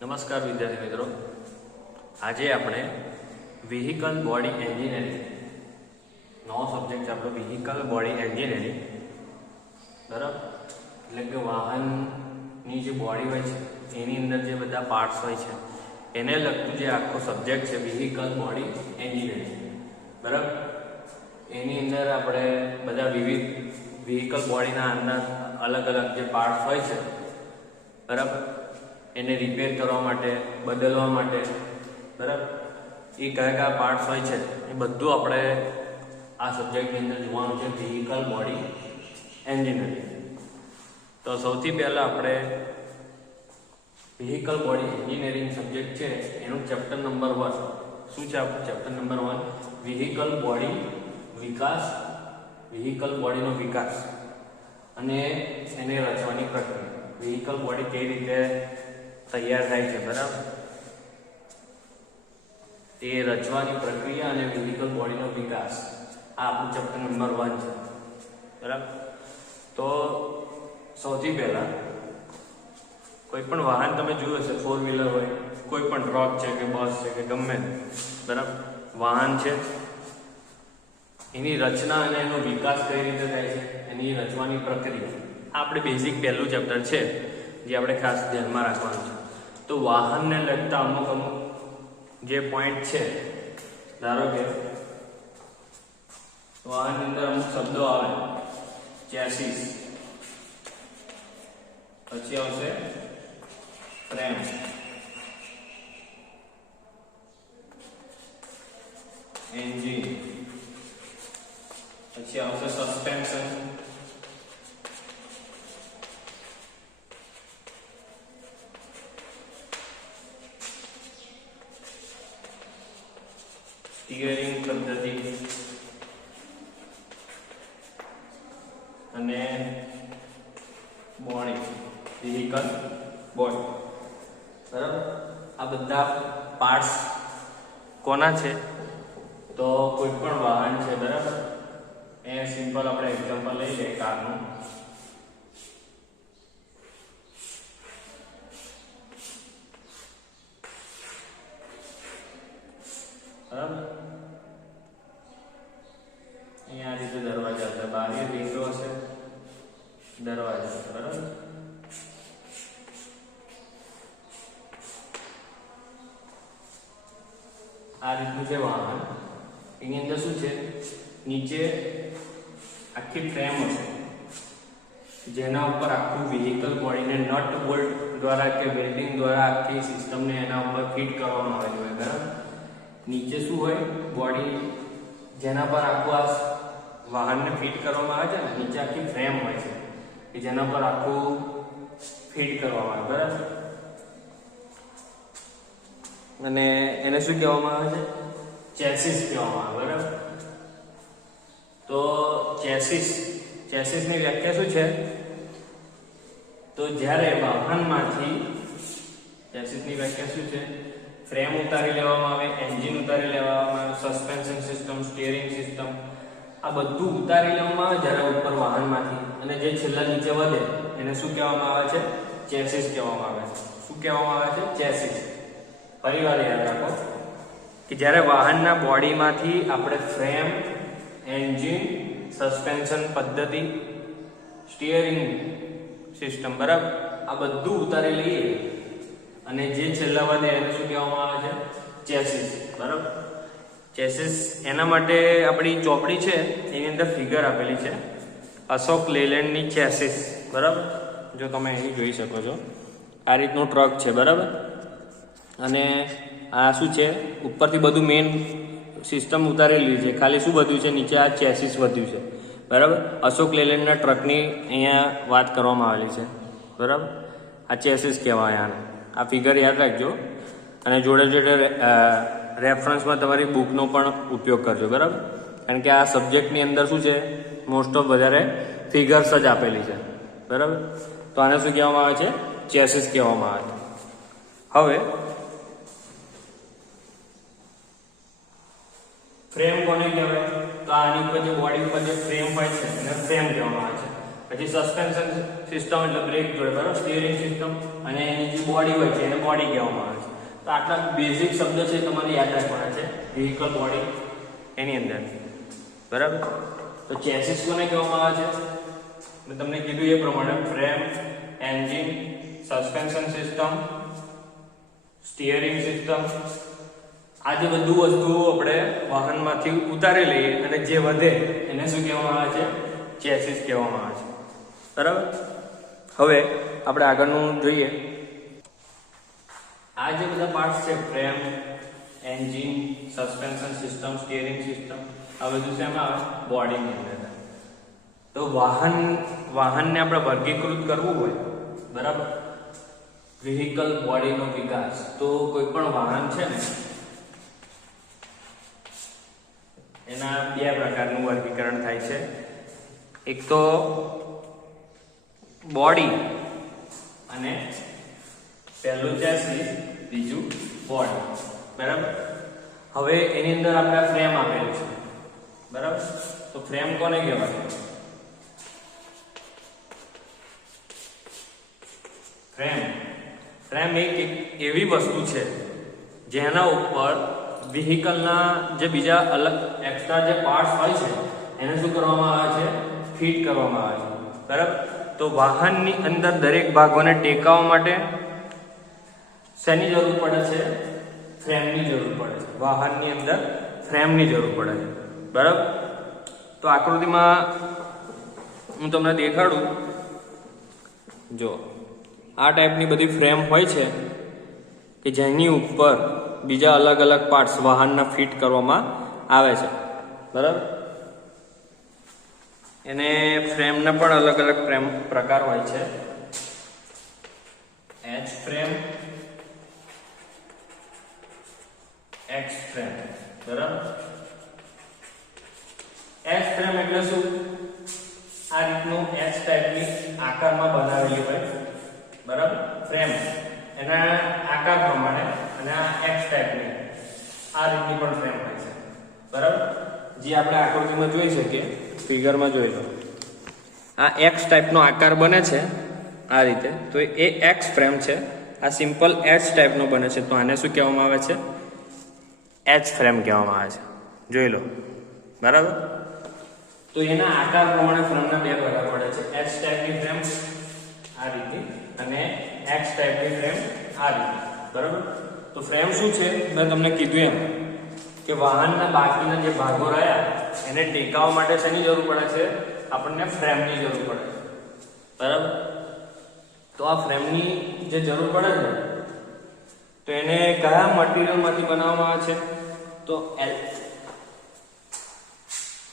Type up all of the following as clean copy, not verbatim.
નમસ્કાર વિદ્યાર્થી મિત્રો, આજે આપણે વ્હીકલ બોડી એન્જિનિયરિંગ નવો સબ્જેક્ટ છે આપણો વ્હીકલ બોડી એન્જિનિયરિંગ. બરાબર, એટલે કે વાહનની જે બોડી હોય છે એની અંદર જે બધા પાર્ટ્સ હોય છે એને લગતું જે આખો સબ્જેક્ટ છે વ્હીકલ બોડી એન્જિનિયરિંગ. બરાબર, એની અંદર આપણે બધા વિવિધ વ્હીકલ બોડીના અંદર અલગ અલગ જે પાર્ટ્સ હોય છે, બરાબર, એને રિપેર કરવા માટે, બદલવા માટે, બરાબર, એ કયા કયા પાર્ટ્સ હોય છે એ બધું આપણે આ સબ્જેક્ટની અંદર જોવાનું છે, વ્હીકલ બોડી એન્જિનિયરિંગ. તો સૌથી પહેલાં આપણે વ્હીકલ બોડી એન્જિનિયરિંગ સબ્જેક્ટ છે એનું ચેપ્ટર નંબર 1 શું છે આપણું ચેપ્ટર નંબર 1 વ્હીકલ બોડી વિકાસ, વ્હીકલ બોડીનો વિકાસ અને એને રચવાની પ્રક્રિયા. વ્હીકલ બોડી કઈ રીતે તૈયાર થાય છે, બરાબર, તે રચવાની પ્રક્રિયા અને વ્હીકલ બોડીનો વિકાસ, આ આપણું ચેપ્ટર નંબર 1 છે. બરાબર, તો સૌથી પહેલા કોઈ પણ વાહન તમે જોયું હશે, 4 વ્હીલર હોય, કોઈ પણ ટ્રક છે કે બસ છે કે ગમે, બરાબર, વાહન છે, એની રચના અને એનો વિકાસ કઈ રીતે થાય છે, એની રચવાની પ્રક્રિયા, આ આપણે બેઝિક પહેલું ચેપ્ટર છે જે આપણે ખાસ ધ્યાનમાં રાખવાનું છે. તો વાહનને લગતા અમુક જે પોઈન્ટ છે, ધારો કે વાહનની અંદર અમુક શબ્દો આવે, ચેસિસ, પછી આવશે ફ્રેમ, એન્જિન, પછી આવશે સસ્પેન્શન, સ્ટીયરિંગ પદ્ધતિ અને બોડી, વ્હીકલ બોડી. બરાબર, આ બધા પાર્ટ્સ કોના છે? તો કોઈ પણ વાહન છે, બરાબર, એ સિમ્પલ આપણે એક્ઝામ્પલ લઈ લઈએ કારનું. બરાબર, અહીંયા આ રીતે દરવાજા હશે, બારી વિન્ડો હશે, દરવાજા હશે, બરાબર. આ રીતનું છે વાહન. એની અંદર શું છે, નીચે આખી ફ્રેમ હશે જેના ઉપર આખું વ્હીકલ બોડીને નટ બોલ્ટ દ્વારા કે વેલ્ડિંગ દ્વારા આખી સિસ્ટમને એના ઉપર ફિટ કરવામાં આવેલી હોય. બરાબર, નીચે શું હોય, બોડી જેના પર આખું આ વાહનને ફિટ કરવામાં આવે છે ને, નીચે આખી ફ્રેમ હોય છે કે જેના પર આખું ફિટ કરવામાં આવે. બરાબર, અને એને શું કહેવામાં આવે છે? ચેસિસ કહેવામાં આવે. બરાબર, તો ચેસિસની વ્યાખ્યા શું છે? તો જ્યારે વાહનમાંથી ચેસિસની વ્યાખ્યા શું છે? ફ્રેમ ઉતારી લેવામાં આવે, એન્જિન ઉતારી લેવામાં આવે, સસ્પેન્શન સિસ્ટમ, સ્ટીયરિંગ સિસ્ટમ, આ બધું ઉતારી લેવામાં આવે જ્યારે ઉપર વાહનમાંથી, અને જે છેલ્લા નીચે વધે એને શું કહેવામાં આવે છે? ચેસિસ કહેવામાં આવે છે. શું કહેવામાં આવે છે? ચેસિસ. ફરીવાર યાદ રાખો કે જ્યારે વાહનના બોડીમાંથી આપણે ફ્રેમ, એન્જિન, સસ્પેન્શન પદ્ધતિ, સ્ટીયરિંગ સિસ્ટમ, બરાબર, આ બધું ઉતારી લઈએ અને જે છેલ્લા વધે એને શું કહેવામાં આવે છે? ચેસિસ. બરાબર, ચેસિસ. એના માટે આપણી ચોપડી છે એની અંદર ફિગર આપેલી છે, અશોક લેલેન્ડની ચેસિસ. બરાબર, જો તમે અહીં જોઈ શકો છો, આ રીતનું ટ્રક છે. બરાબર, અને આ શું છે, ઉપરથી બધું મેઇન સિસ્ટમ ઉતારેલી છે, ખાલી શું બધું છે, નીચે આ ચેસિસ વધ્યું છે. બરાબર, અશોક લેલેન્ડના ટ્રકની અહીંયા વાત કરવામાં આવેલી છે. બરાબર, આ ચેસિસ કહેવાય આને. આ ફિગર યાદ રાખજો અને જોડે જોડે રેફરન્સમાં તમારી બુકનો પણ ઉપયોગ કરજો. બરાબર, કારણ કે આ સબ્જેક્ટની અંદર શું છે, મોસ્ટ ઓફ વધારે ફિગર્સ જ આપેલી છે. બરાબર, તો આને શું કહેવામાં આવે છે? ચેસિસ કહેવામાં આવે છે. હવે ફ્રેમ કોને કહેવાય? તો આની ઉપર જે બોડી ઉપર જે ફ્રેમ હોય છે એને ફ્રેમ કહેવામાં આવે છે. પછી સસ્પેન્શન સિસ્ટમ એટલે બ્રેક જોડે, બરાબર, સ્ટીયરિંગ સિસ્ટમ અને એની જે બોડી હોય છે એને બોડી કહેવામાં આવે છે. તો આટલા બેઝિક શબ્દ છે તમારે યાદ રાખવાના છે વ્હીકલ બોડી એની અંદર, બરાબર. તો ચેસિસ કોને કહેવામાં આવે છે? મેં તમને કીધું એ પ્રમાણે frame, engine, suspension system, steering system, આ જે બધું વસ્તુઓ આપણે વાહનમાંથી ઉતારી લઈએ અને જે વધે એને શું કહેવામાં આવે છે? ચેસિસ કહેવામાં આવે છે, બરાબર. હવે આપણે આગળનું જોઈએ. આ જે બધા પાર્ટ્સ છે frame, engine, suspension system, steering system, આ બધું શેમાં આવે? બોડીની અંદર. તો વાહનને આપણે વર્ગીકૃત કરવું હોય, બરાબર, વ્હીકલ બોડીનો વિકાસ, તો કોઈ પણ વાહન છે ને એના બે પ્રકારનું વર્ગીકરણ થાય છે. એક તો બોડી અને પહેલું ચેસિસ, બીજું બોડી, બરાબર. હવે એની અંદર આપણે ફ્રેમ આપેલું છે, બરાબર. તો ફ્રેમ કોને કહેવાય? ફ્રેમ એક એવી વસ્તુ છે જેના ઉપર વ્હીકલના જે બીજા અલગ એક્સ્ટ્રા જે પાર્ટ્સ હોય છે એને શું કરવામાં આવે છે? ફિટ કરવામાં આવે છે, બરાબર. તો વાહનની અંદર દરેક ભાગોને ટેકાવવા માટે શેની જરૂર પડે છે? ફ્રેમની જરૂર પડે છે. વાહનની અંદર ફ્રેમની જરૂર પડે છે, બરાબર. તો આકૃતિમાં હું તમને દેખાડું. જો આ ટાઈપની બધી ફ્રેમ હોય છે કે જેની ઉપર બીજા અલગ અલગ પાર્ટ્સ વાહનના ફિટ કરવામાં આવે છે, બરાબર. એને ફ્રેમના પણ અલગ અલગ ફ્રેમ પ્રકાર હોય છે. એચ ફ્રેમ, એક્સ ફ્રેમ, બરાબર. એચ ફ્રેમ એટલે શું? આ રીતનું એચ ટાઈપની આકારમાં બનાવેલી હોય, બરાબર, ફ્રેમ એના આકાર પ્રમાણે, અને આ એક્સ ટાઈપની આ રીતની પણ ફ્રેમ હોય છે, બરાબર. જે આપણે આકૃતિમાં જોઈ શકીએ, ફિગરમાં જોઈ લો. આ એક્સ ટાઈપનો આકાર બને છે આ રીતે, તો એ એક્સ ફ્રેમ છે. આ સિમ્પલ એચ ટાઈપનો બને છે, તો આને શું કહેવામાં આવે છે? એચ ફ્રેમ કહેવામાં આવે છે. જોઈ લો, બરાબર. તો એના આકાર પ્રમાણે ફ્રેમના બે પ્રકાર પડે છે. એચ ટાઈપની ફ્રેમ આ રીતે અને એક્સ ટાઈપની ફ્રેમ આ રીતે, બરાબર. તો ફ્રેમ શું છે? મેં તમને કીધું એમ કે વાહનના બાકીના જે ભાગો રહ્યા એને ટેકાવવા માટે શેની જરૂર પડે છે? આપણને ફ્રેમની જરૂર પડે છે, બરાબર. તો આ ફ્રેમની જે જરૂર પડે છે તો એને કયા મટીરિયલમાંથી બનાવવામાં આવે છે? તો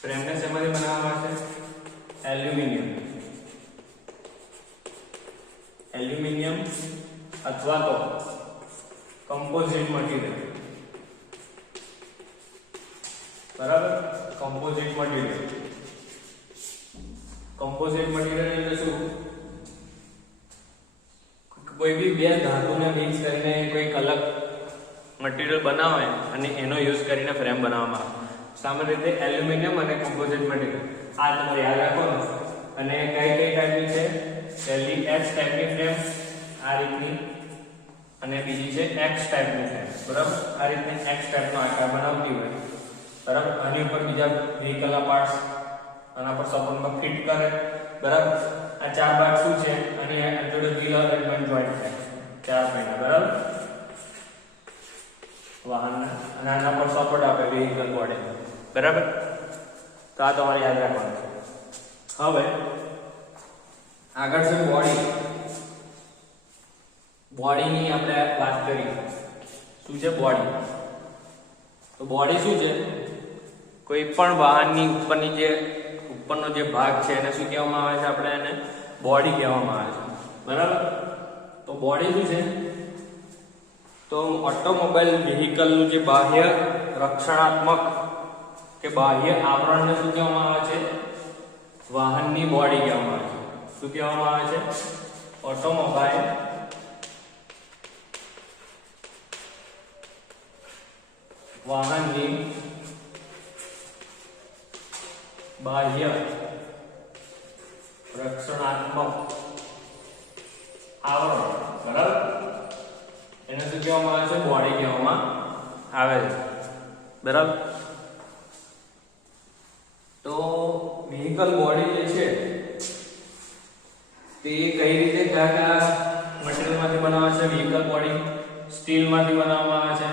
ફ્રેમને શેમાંથી બનાવવામાં આવે છે? એલ્યુમિનિયમ અથવા તો કમ્પોઝિટ મટીરિયલ, બરાબર. કમ્પોઝિટ મટીરિયલ એટલે શું? કોઈ બી બે ધાતુને મિક્સ કરીને કોઈક અલગ મટીરિયલ બનાવે અને એનો યુઝ કરીને ફ્રેમ બનાવવામાં આવે. સામાન્ય રીતે એલ્યુમિનિયમ અને કમ્પોઝિટ મટીરિયલ આ તમારે યાદ રાખવાનું. અને કઈ ટાઈપની છે? પહેલી એચ ટાઈપની ફ્રેમ આ રીતની, અને બીજી છે એક્સ ટાઈપની ફ્રેમ, બરાબર. આ રીતની એક્સ ટાઈપનો આકાર બનાવતી હોય, બરાબર. આની ઉપર બીજા વ્હીકલના પાર્ટ્સ આના પર સપોર્ટમાં ફિટ કરે, બરાબર. આ ચાર ભાગ શું છે? અને આ જોડે વ્હીલ અરેન્જમેન્ટ જોઈન્ટ છે, ચાર પૈડા, બરાબર, વાહનના. અને આના પર સપોર્ટ આપે વ્હીકલ બોડી, બરાબર. તો આ તમારે યાદ રાખવાનું છે. હવે આગળ છે બોડીની આપણે વાત કરી. શું છે બોડી? તો બોડી શું છે? કોઈ પણ વાહનની ઉપરનો જે ભાગ છે એને શું કહેવામાં આવે છે? આપણે એને બોડી કહેવામાં આવે છે, બરાબર. તો બોડી શું છે? તો ઓટોમોબાઈલ વ્હીકલનું જે બાહ્ય રક્ષણાત્મક કે બાહ્ય આવરણને શું કહેવામાં આવે છે? વાહનની બોડી કહેવામાં આવે છે. શું કહેવામાં આવે છે? ઓટોમોબાઈલ વાહનની બાહ્ય રક્ષણાત્મક કહેવામાં આવે છે? બોડી કહેવામાં આવે છે, બરાબર. તો વ્હીકલ બોડી જે છે તે કઈ રીતે કયા મટીરીયલમાંથી બનાવે છે? વ્હીકલ બોડી સ્ટીલમાંથી બનાવવામાં આવે છે,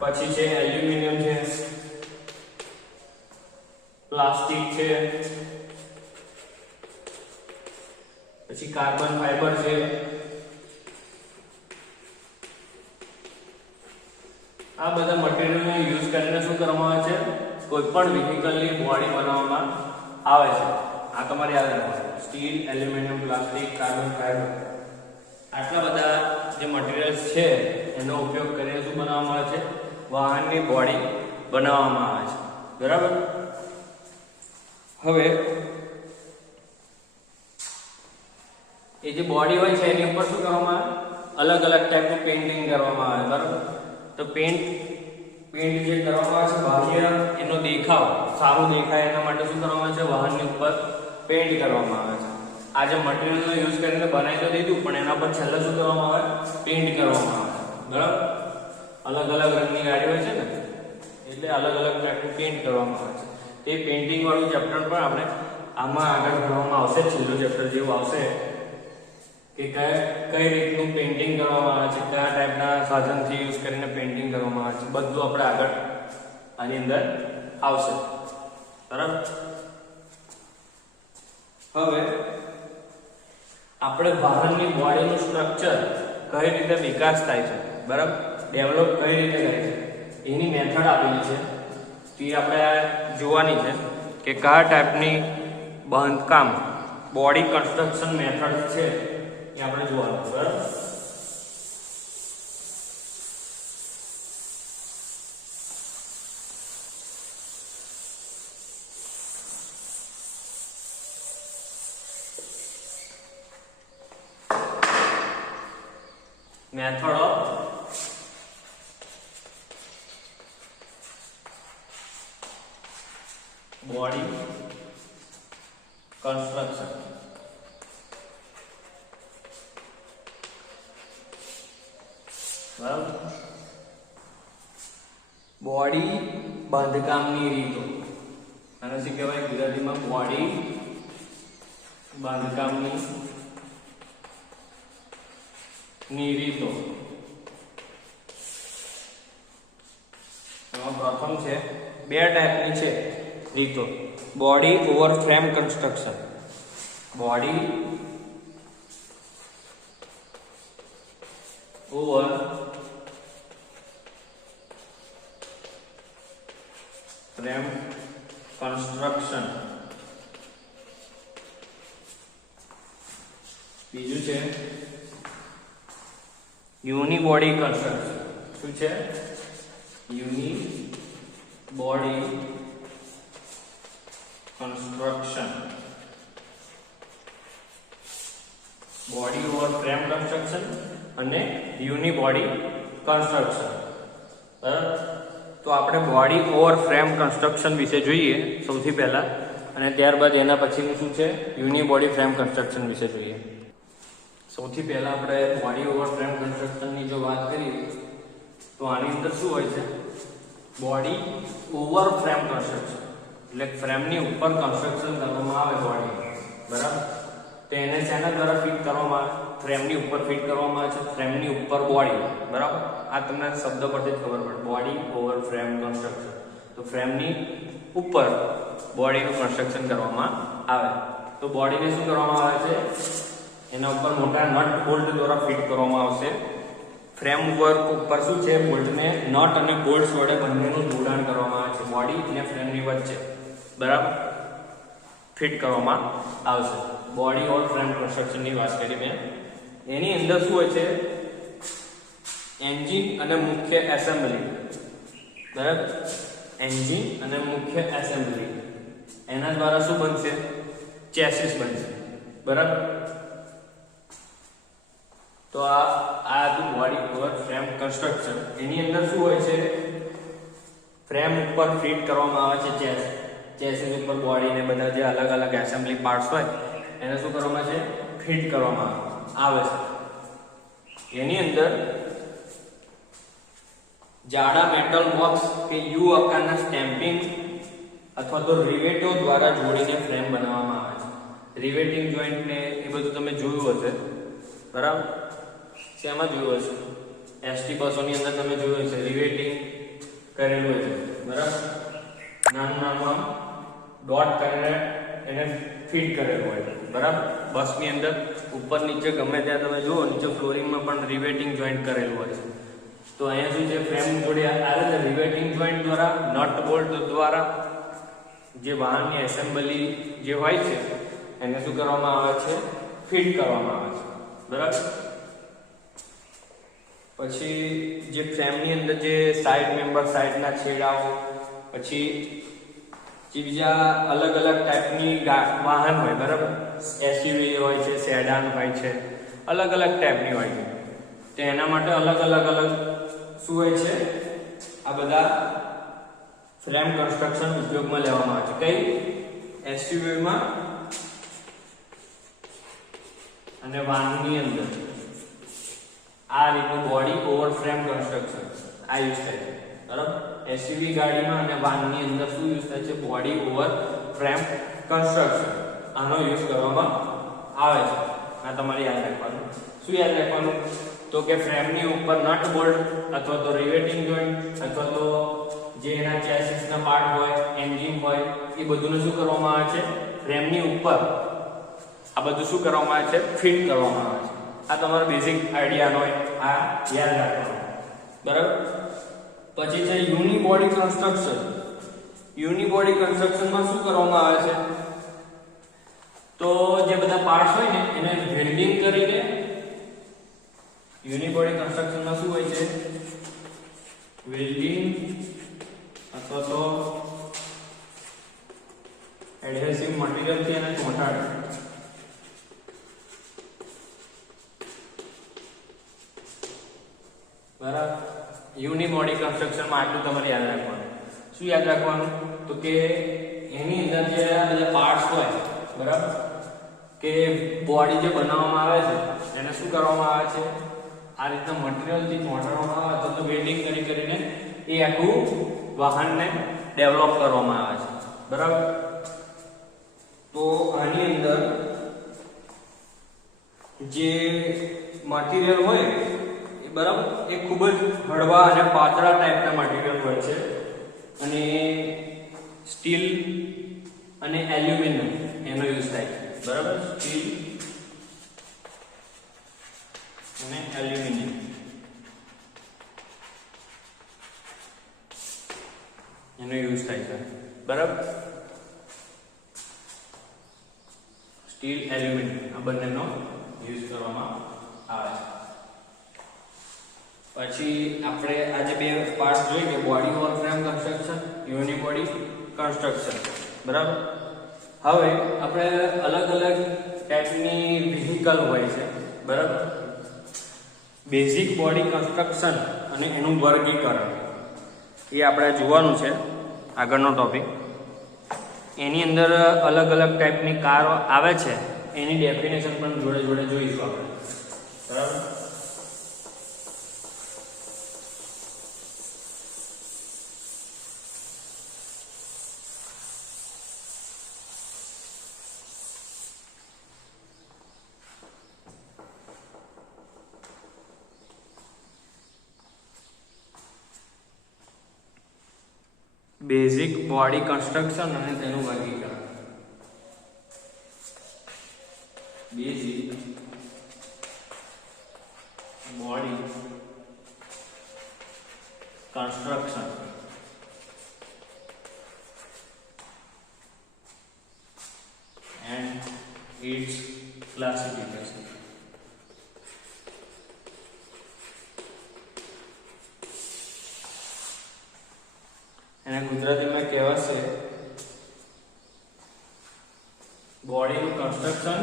પછી છે એલ્યુમિનિયમ છે, પ્લાસ્ટિક છે, પછી કાર્બન ફાઈબર છે, આ બધા મટીરીયલનો યુઝ કરીને શું કરવામાં આવે છે? કોઈ પણ વ્હીકલની બોડી બનાવવામાં આવે છે. આ તમારે યાદ રાખવાનું. Steel, aluminium, plastic, carbon fibre, આટલા બધા જે મટીરીયલ્સ છે એનો ઉપયોગ કરીને શું બનાવવામાં આવે છે? વાહનની બોડી બનાવવામાં આવે છે, બરાબર. હવે એ જે બોડી હોય છે એની ઉપર શું કરવામાં આવે? અલગ અલગ ટાઈપનું પેઇન્ટિંગ કરવામાં આવે, બરાબર. તો પેન્ટ જે કરવામાં આવે છે બાહ્ય એનો દેખાવ સારો દેખાય એના માટે શું કરવામાં આવે છે? વાહનની ઉપર પેઇન્ટ કરવામાં આવે છે. આ જે મટીરીયલનો યુઝ કરીને બનાવી તો દીધું, પણ એના પર છેલ્લે શું કરવામાં આવે? પેઇન્ટ કરવામાં આવે, બરાબર. અલગ અલગ રંગની ગાડી હોય છે ને, એટલે અલગ અલગ ટાઈપનું પેઇન્ટ કરવામાં આવે છે. તે પેઇન્ટિંગ વાળું ચેપ્ટર પણ આપણે આમાં આગળ ભણવામાં આવશે. છેલ્લું ચેપ્ટર જેવું આવશે કે કઈ રીતનું પેઇન્ટિંગ કરવામાં આવે છે, કયા ટાઈપના સાધનથી યુઝ કરીને પેઇન્ટિંગ કરવામાં આવે છે, બધું આપણે આગળ આની અંદર આવશે, બરાબર. હવે આપણે વાહનની બોડીનું સ્ટ્રક્ચર કઈ રીતે વિકાસ થાય છે, બરાબર, ડેવલપ કઈ રીતે થાય છે એની મેથડ આપેલી છે. તે આપણે જોવાની છે કે કયા ટાઈપની બાંધકામ બોડી કન્સ્ટ્રક્શન મેથડ છે એ આપણે જોવાનું, બરાબર. Method of body construction. બરાબર. બોડી બાંધકામની રીતો, આને શું કહેવાય ગુજરાતીમાં? બોડી બાંધકામની રીતો. પ્રથમ છે, બે ટાઈપની છે રીતો. Body over frame construction. Body over frame construction. બીજું છે યુનિબોડી કન્સ્ટ્રક્શન. શું છે? Unibody construction. Body over frame construction અને યુનિબોડી કન્સ્ટ્રક્શન, બરાબર. તો આપણે બોડી ઓવર ફ્રેમ કન્સ્ટ્રક્શન વિશે જોઈએ સૌથી પહેલા, અને ત્યારબાદ એના પછીનું શું છે? યુનિબોડી ફ્રેમ કન્સ્ટ્રક્શન વિશે જોઈએ. સૌથી પહેલા આપણે બોડી ઓવર ફ્રેમ કન્સ્ટ્રક્શનની જો વાત કરીએ તો આની અંદર શું હોય છે? બોડી ઓવર ફ્રેમ કન્સ્ટ્રક્શન એટલે ફ્રેમની ઉપર કન્સ્ટ્રક્શન કરવામાં આવે બોડી, બરાબર. તો એને શેના દ્વારા ફિટ કરવામાં આવે? ફ્રેમની ઉપર ફિટ કરવામાં આવે છે, ફ્રેમની ઉપર બોડી, બરાબર. આ તમને શબ્દ પરથી જ ખબર પડે, બોડી ઓવર ફ્રેમ કન્સ્ટ્રક્શન. તો ફ્રેમની ઉપર બોડીનું કન્સ્ટ્રક્શન કરવામાં આવે. તો બોડીને શું કરવામાં આવે છે? એના ઉપર મોટા નટ બોલ્ટ દ્વારા ફિટ કરવામાં આવશે. ફ્રેમવર્ક ઉપર શું છે? બોલ્ટને નટ અને બોલ્ટ્સ વડે બંનેનું જોડાણ કરવામાં આવે છે બોડી અને ફ્રેમની વચ્ચે, બરાબર, ફિટ કરવામાં આવશે. બોડી ઓર ફ્રેમ કન્સ્ટ્રક્શનની વાત કરી મેં. એની અંદર શું હોય છે? એન્જિન અને મુખ્ય એસેમ્બલી, બરાબર. એન્જિન અને મુખ્ય એસેમ્બલી, એના દ્વારા શું બનશે? ચેસિસ બનશે, બરાબર. તો આ હતું બોડી ઓવર ફ્રેમ કન્સ્ટ્રક્શન. એની અંદર શું હોય છે? ફ્રેમ ઉપર ફિટ કરવામાં આવે છે ચેસિસ ઉપર બોડી ને બધા જે અલગ અલગ એસેમ્બલી પાર્ટ્સ હોય એને શું કરવામાં છે? ફિટ કરવામાં આવે છે. એની અંદર જાડા મેટલ બોક્સ કે યુ આકારના સ્ટેમ્પિંગ અથવા તો રિવેટો દ્વારા જોડીને ફ્રેમ બનાવવામાં આવે છે. રિવેટિંગ જોઈન્ટ ને એ બધું તમે જોયું હશે, બરાબર? શેમાં જોયું હશે? એસટી બસોની અંદર તમે જોયું હશે રિવેટિંગ કરેલું હશે, બરાબર? નાનું નાનું ડોટ કરીને એને ફિટ કરેલું હોય, બરાબર? બસની અંદર ઉપર નીચે ગમે ત્યાં તમે જુઓ, નીચે ફ્લોરિંગમાં પણ રિવેટિંગ જોઈન્ટ કરેલું હોય છે. તો અહીંયા શું છે, ફ્રેમ જોડે આવે છે રિવેટિંગ જોઈન્ટ દ્વારા, નટ બોલ્ટ દ્વારા જે વાહનની એસેમ્બલી જે હોય છે એને શું કરવામાં આવે છે, ફિટ કરવામાં આવે છે, બરાબર? પછી જે ફ્રેમની અંદર જે સાઈડ મેમ્બર, સાઈડના છેડાઓ, પછી જે બીજા અલગ અલગ ટાઈપની વાહન હોય, બરાબર? એસયુવી હોય છે, સેડાન હોય છે, અલગ અલગ ટાઈપની હોય છે. તો એના માટે અલગ શું હોય છે, આ બધા ફ્રેમ કન્સ્ટ્રક્શન ઉપયોગમાં લેવામાં આવે છે. કઈ એસયુવી માં અને વાહનની અંદર આ રીતનું બોડી ઓવર ફ્રેમ કન્સ્ટ્રક્શન આ યુઝ થાય છે, બરાબર? એસયુવી ગાડીમાં અને વાહનની અંદર શું યુઝ થાય છે, બોડી ઓવર ફ્રેમ કન્સ્ટ્રક્શન. આનો યુઝ કરવામાં આવે છે. આ તમારે યાદ રાખવાનું. શું યાદ રાખવાનું? તો કે ફ્રેમની ઉપર નટ બોલ્ટ અથવા તો રિવેટિંગ જોઈન્ટ અથવા તો જે એના ચેસિસના પાર્ટ હોય, એન્જિન હોય, એ બધુંને શું કરવામાં આવે છે, ફ્રેમની ઉપર આ બધું શું કરવામાં આવે છે, ફિટ કરવામાં આવે છે. આ તમારો બેઝિક આઈડિયા હોય, આ યાદ રાખવાનું, બરાબર? પછી છે યુનિબોડી કન્સ્ટ્રક્શન. યુનિબોડી કન્સ્ટ્રક્શનમાં શું કરવામાં આવે છે, તો જે બધા પાર્ટ્સ હોય ને એને વેલ્ડિંગ કરીને, યુનિબોડી કન્સ્ટ્રક્શનમાં શું હોય છે, વેલ્ડિંગ અથવા તો એડહેસિવ મટીરીયલ થી એને ચોંટાડે. બરાબર? યુનિબોડી કન્સ્ટ્રક્શનમાં આટલું તમારે યાદ રાખવાનું. શું યાદ રાખવાનું? તો કે એની અંદર જે બધા પાર્ટ્સ હોય, બરાબર, કે બોડી જે બનાવવામાં આવે છે એને શું કરવામાં આવે છે, આ રીતના મટીરીયલથી ચોંટાડવામાં આવે તો વેલ્ડિંગ કરીને એ આખું વાહનને ડેવલપ કરવામાં આવે છે, બરાબર? તો આની અંદર જે મટીરીયલ હોય એ, બરાબર, એ ખૂબ જ હળવા અને પાતળા ટાઈપના મટીરીયલ હોય છે અને સ્ટીલ અને એલ્યુમિનિયમ એનો યુઝ થાય છે, બરાબર? સ્ટીલ અને એલ્યુમિનિયમ એનો યુઝ થાય છે, બરાબર? સ્ટીલ, એલ્યુમિનિયમ આ બંનેનો યુઝ કરવામાં આવે છે. પછી આપણે આજે બે પાર્ટ જોઈ કે body over frame construction, unibody construction, બરાબર? હવે આપણે અલગ ટાઈપની વ્હીકલ હોય છે, બરાબર? બેઝિક બોડી કન્સ્ટ્રક્શન અને એનું વર્ગીકરણ એ આપણે જોવાનું છે, આગળનો ટોપિક. એની અંદર અલગ ટાઈપની કાર આવે છે, એની ડેફિનેશન પણ જોડે જોઈશું આપણે, બરાબર? બેઝિક બોડી કન્સ્ટ્રક્શન અને તેનું વર્ગીકરણ. Basic body construction and its classification. એને ગુજરાતીમાં કહેવાશે બોડીનું કન્સ્ટ્રક્શન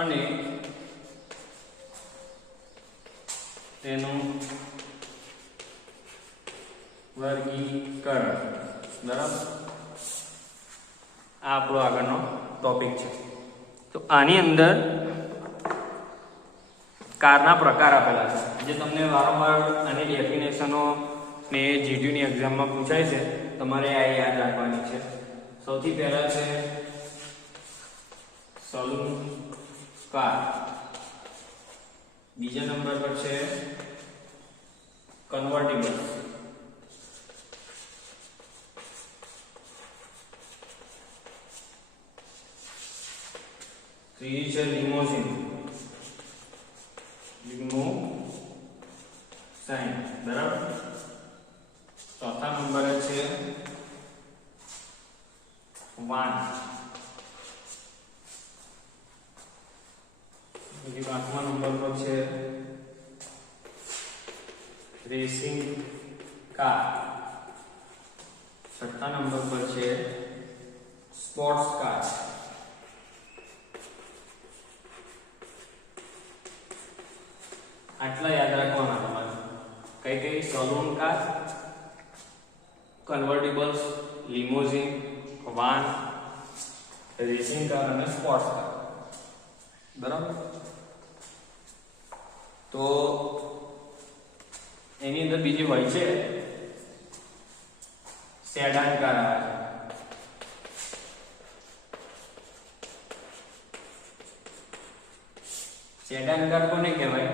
અને તેનું વર્ગીકરણ, બરાબર? આ આપણો આગળનો ટોપિક છે. તો આની અંદર કારના પ્રકાર આપેલા છે, જે તમને વારંવાર આની ડેફિનેશનો ને જીટીયુની એક્ઝામમાં પૂછાય છે, તમારે આ યાદ રાખવાની છે. સૌથી પહેલા છે સલૂન કાર, બીજા નંબર પર છે કન્વર્ટિબલ, ત્રીજી છે લિમોઝિન, બરાબર. ચોથા નંબરે છે વાન, પાંચમા નંબર પર છે રેસિંગ કાર, છઠ્ઠા નંબર પર છે સ્પોર્ટ્સ કાર, આટલા યાદ રાખવાના તમારે. કઈ કઈ? Saloon car, convertibles, limousine, van, racing car અને સ્પોર્ટ્સ કાર. બરાબર. તો એની અંદર બીજી હોય છે સેડાન કાર આવે છે. સેડાન કાર કોને કહેવાય?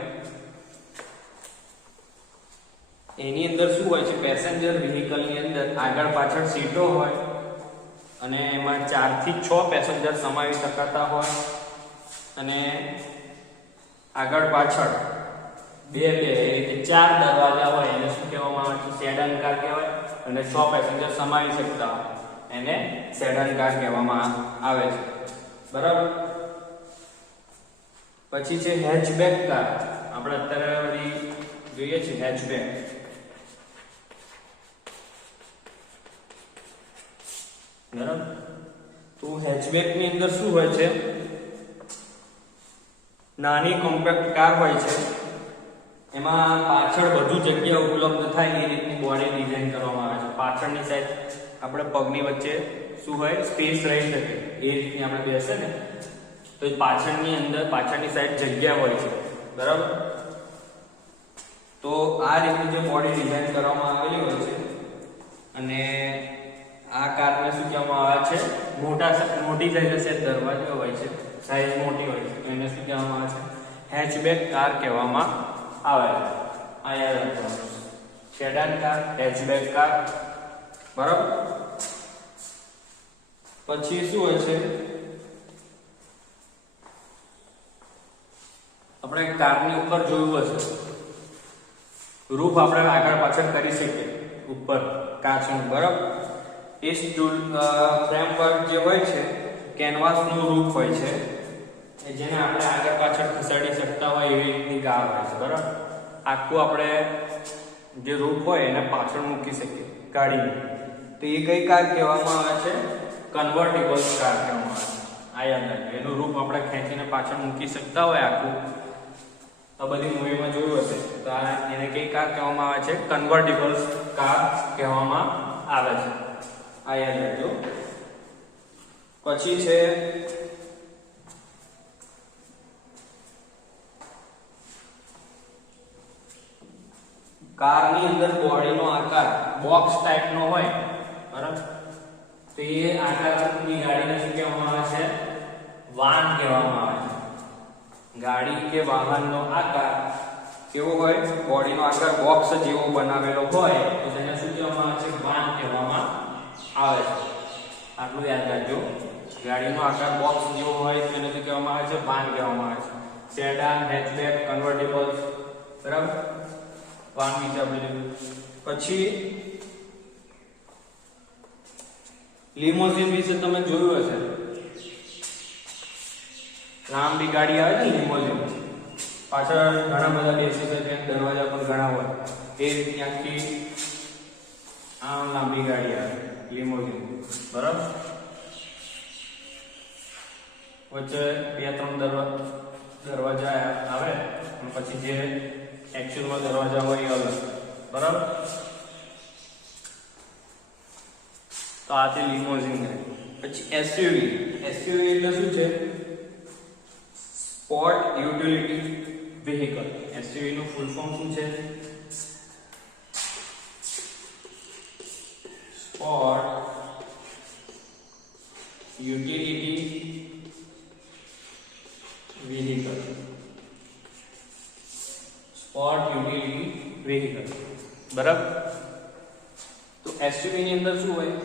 એની અંદર શું હોય છે? પેસેન્જર વ્હીકલ ની અંદર આગળ પાછળ સીટો હોય અને એમાં 4 થી 6 પેસેન્જર સમાવી શકાતા હોય અને આગળ પાછળ બે એ રીતે 4 દરવાજા હોય. એને શું કહેવામાં આવે છે? સેડાન કાર કહેવાય. અને 6 પેસેન્જર સમાવી શકતા હોય એને સેડાન કાર કહેવામાં આવે છે. બરાબર. પછી છે હેચબેક કાર. આપણે અત્યારે બધી જોઈએ છે હેચબેક. બરાબર. તો હેચબેક ની અંદર શું હોય છે? નાની કોમ્પેક્ટ કાર હોય છે, એમાં પાછળ વધુ જગ્યા ઉપલબ્ધ થાય એ રીતની બોડી ડિઝાઇન કરવામાં આવે છે. પાછળની સાઈડ આપણે પગની વચ્ચે શું હોય? સ્પેસ રહી શકે એ રીતની આપણે બેસે ને તો પાછળની અંદર પાછળની સાઈડ જગ્યા હોય છે. બરાબર. તો આ રીતની જે બોડી ડિઝાઇન કરવામાં આવેલી હોય છે અને આ કારને શું કહેવામાં આવે છે? મોટી સાઈઝ છે, દરવાજો હોય છે, સાઈઝ મોટી હોય છે, એને શું કહેવામાં આવે છે? હેચબેક કાર કહેવામાં આવે છે. આ યાદ રાખવાનું. Sedan car, hatchback car. બરાબર. પછી શું હોય છે? આપણે કારની ઉપર જોયું હશે રૂફ આપણે આગળ પાછળ કરી શકીએ ઉપર કાચનું. બરાબર. એ સ્ટૂલ ફ્રેમવર્ક જે હોય છે કેનવાસ નું રૂફ હોય છે, જેને આપણે આગળ પાછળ ખસેડી શકતા હોય એવી રીતની કાર હોય છે. બરાબર. આખું આપણે જે રૂફ હોય એને પાછળ મૂકી શકીએ ગાડીની. તો એ કઈ કાર કહેવામાં આવે છે? કન્વર્ટિબલ કાર કહેવામાં આવે છે. આ યાદ રાખજો. એનું રૂફ આપણે ખેંચીને પાછળ મૂકી શકતા હોય આખું. આ બધી મૂવીમાં જોયું હશે. તો એને કઈ કાર કહેવામાં આવે છે? કન્વર્ટિબલ કાર કહેવામાં આવે છે. આ યાદ રાખજો. પછી છે કારની અંદર બોડીનો આકાર બોક્સ ટાઈપનો હોય. બરાબર. તો એ આકારની ગાડીને શું કહેવામાં આવે છે? વાન કહેવામાં આવે છે. ગાડી કે વાહનનો આકાર કેવો હોય? બોડીનો આકાર બોક્સ જેવો બનાવેલો હોય તો તેને શું કહેવામાં આવે છે? વાન કહેવામાં આવે છે. આટલું યાદ રાખજો. ગાડીનો આકાર બોક્સ જેવો હોય તો એને શું કહેવામાં આવે છે? વાન કહેવામાં આવે છે. Sedan, hatchback, convertible. બરાબર. વાન વિશે આપણે જોયું. પછી લિમોઝિન વિશે તમે જોયું હશે. લાંબી ગાડી આવે છે લિમોઝિન, પાછળ ઘણા બધા બેસી શકે, દરવાજા પણ ઘણા હોય. એ રીતની આખી આમ લાંબી ગાડી આવે લિમોઝિન. બરાબર. વચ્ચે 2-3 દરવાજા આવે અને પછી જે એક્ચ્યુઅલમાં દરવાજા હોય એ અલગ. બરાબર. તો આ તે લિમોઝિન છે. પછી એસયુવી એટલે શું છે? Sport utility vehicle. એસયુવી નું ફૂલ ફોર્મ શું છે? Sport utility vehicle. Sport utility vehicle. બરાબર. તો એસયુવી ની અંદર શું હોય?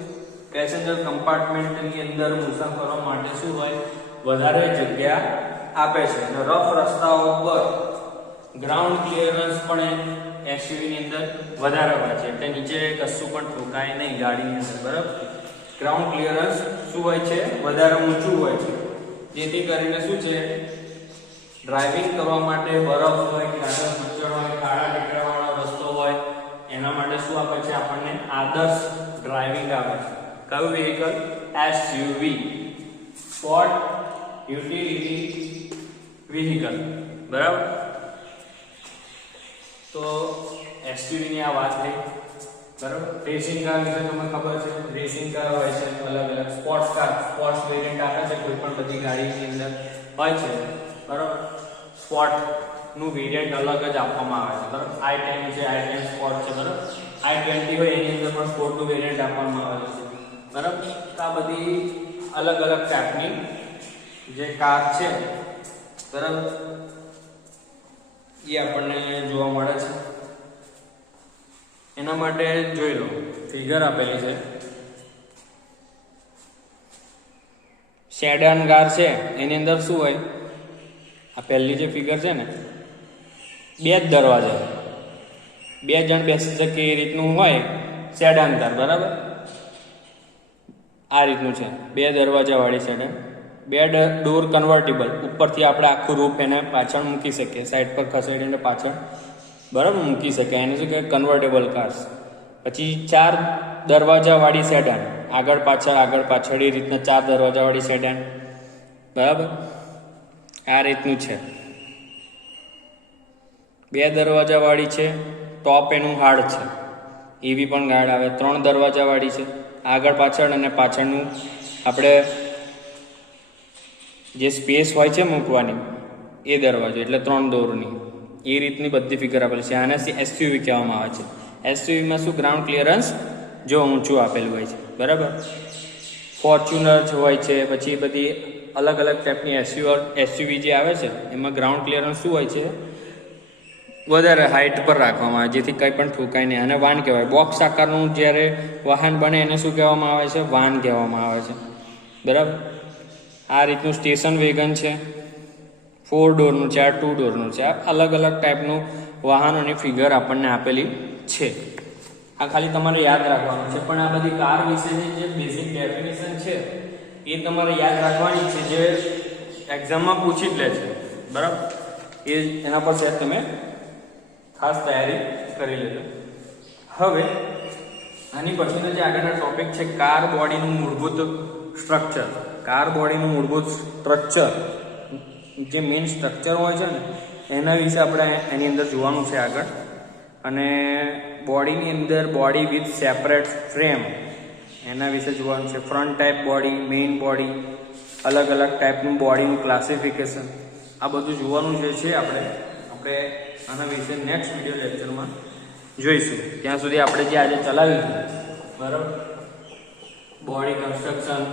પેસેન્જર કમ્પાર્ટમેન્ટ ની અંદર મુસાફરો માટે શું હોય? વધારે જગ્યા આપે છે અને રફ રસ્તાઓ પર ગ્રાઉન્ડ ક્લિયરન્સ પણ એસયુવી ની અંદર વધારે હોય છે, એટલે નીચે કશું પણ ઠોકાય નહીં ગાડીની અંદર. બરાબર. ગ્રાઉન્ડ ક્લિયરન્સ શું હોય છે? વધારે ઊંચું હોય છે, જેથી કરીને શું છે? ડ્રાઇવિંગ કરવા માટે બરફ હોય, કાદવ કીચડ હોય, ખાડા ટેકરાવાળો રસ્તો હોય, એના માટે શું આપે છે? આપણને આદર્શ ડ્રાઇવિંગ આપે છે. કયું vehicle? SUV, sport utility vehicle. બરાબર. તો એસયુવી ની આ વાત થઈ. બરાબર. રેસિંગ કાર વિશે તમને ખબર છે? રેસિંગ કાર હોય છે અલગ અલગ. સ્પોર્ટ્સ કાર, સ્પોર્ટ્સ વેરિયન્ટ આપે છે કોઈ પણ બધી ગાડીની અંદર હોય છે. બરાબર. સ્પોર્ટ નું વેરિયન્ટ અલગ જ આપવામાં આવે છે. બરાબર. i10 છે, i10 સ્પોર્ટ છે. બરાબર. i20 હોય એની અંદર પણ સ્પોર્ટ નું વેરિયન્ટ આપવામાં આવે છે. બરાબર. આ બધી અલગ અલગ ટાઈપની જે કાર છે, બરાબર, એ આપણને જોવા મળે છે. એના માટે જોઈ લો, ફિગર આપેલી છે. સેડાન કાર છે એની અંદર શું હોય? આ પહેલી જે ફિગર છે ને, 2 જ દરવાજા, 2 જણ બેસી શકે એ રીતનું હોય સેડાન કાર. બરાબર. આ રીતનું છે, 2 દરવાજા વાળી સેડાન. 2 ડોર કન્વર્ટેબલ, ઉપરથી આપણે આખું રૂફ એને પાછળ મૂકી શકીએ, સાઈડ પર ખસેડીને પાછળ, બરાબર, મૂકી શકાય. એને શું કહેવાય? Convertible cars. પછી 4 દરવાજા વાળી સેડાન, આગળ પાછળ એ રીતના 4 દરવાજા વાળી સેડાન. બરાબર. આ રીતનું છે. 2 દરવાજા વાળી છે, ટોપ એનું હાર્ડ છે, એવી પણ ગાડ આવે. 3 દરવાજા વાળી છે, આગળ પાછળ અને પાછળનું આપણે જે સ્પેસ હોય છે મૂકવાની એ દરવાજો, એટલે 3 ડોરની. એ રીતની બધી ફિગર આપેલી છે. આને એસયુવી કહેવામાં આવે છે. એસયુવીમાં શું? ગ્રાઉન્ડ ક્લિયરન્સ જો ઊંચું આપેલું હોય છે. બરાબર. ફોર્ચ્યુનર હોય છે, પછી બધી અલગ અલગ ટાઈપની એસયુવી જે આવે છે એમાં ગ્રાઉન્ડ ક્લિયરન્સ શું હોય છે? વધારે હાઈટ પર રાખવામાં આવે, જેથી કંઈ પણ ઠોકાય નહીં. અને વાન કહેવાય. બોક્સ આકારનું જ્યારે વાહન બને એને શું કહેવામાં આવે છે? વાન કહેવામાં આવે છે. બરાબર. આ રીતનું સ્ટેશન વેગન છે, 4 ડોરનું છે, આ 2 ડોરનું છે. આ અલગ અલગ ટાઈપનું વાહનોની ફિગર આપણને આપેલી છે. આ ખાલી તમારે યાદ રાખવાનું છે. પણ આ બધી કાર વિશેની જે બેઝિક ડેફિનેશન છે એ તમારે યાદ રાખવાની છે, જે એક્ઝામમાં પૂછી જ લે છે. બરાબર. એના પર સેટ તમે ખાસ તૈયારી કરી લેજો. હવે આની પછીનો જે આગળનો ટોપિક છે, કાર બોડીનું મૂળભૂત સ્ટ્રક્ચર. કાર બોડીનું મૂળભૂત સ્ટ્રક્ચર, જે મેઇન સ્ટ્રક્ચર હોય છે ને, એના વિશે આપણે એની અંદર જોવાનું છે આગળ. અને બોડીની અંદર બોડી વિથ સેપરેટ ફ્રેમ, એના વિશે જોવાનું છે. Front type body, main body, અલગ અલગ ટાઈપનું બોડીનું ક્લાસિફિકેશન, આ બધું જોવાનું જે છે આપણે આના વિશે નેક્સ્ટ વિડીયો લેક્ચરમાં જોઈશું. ત્યાં સુધી આપણે જે આજે ચલાવ્યું, બરાબર, બોડી કન્સ્ટ્રક્શન,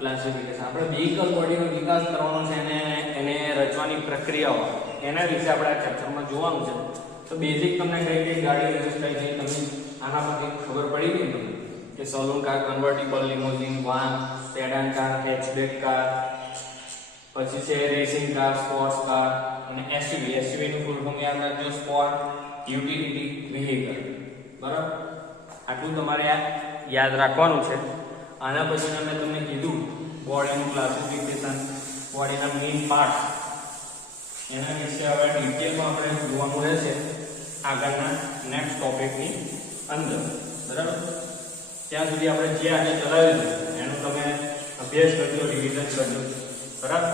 ક્લાસિફિકેશન, આપણે વ્હીકલ બોડીનો વિકાસ કરવાનો છે અને એને રચવાની પ્રક્રિયાઓ, એના વિશે આપણે આ ચેપ્ટરમાં જોવાનું છે. તો બેઝિક તમને કઈ ગાડી યુઝ થાય છે તમને આના પરથી ખબર પડી ગઈ ને, કે saloon car, convertible, limousine, van, sedan car, hatchback car, પછી છે રેસિંગ કાર, સ્પોર્ટ્સ કાર અને એસયુવી. એસયુવી નું ફૂલ ફોર્મ યાદ રાખજો, સ્પોર્ટ યુટિલિટી વ્હીકલ. બરાબર. આટલું તમારે યાદ રાખવાનું છે. આના પછી મેં તમને કીધું બોડીનું ક્લાસિફિકેશન, બોડીના મેઇન પાર્ટ, એના વિશે હવે ડિટેલમાં આપણે જોવાનું રહેશે આગળના નેક્સ્ટ ટોપિકની અંદર. બરાબર. ત્યાં સુધી આપણે જે આજે ચલાવ્યું એનું તમે અભ્યાસ કરજો, રિવિઝન કરજો. બરાબર.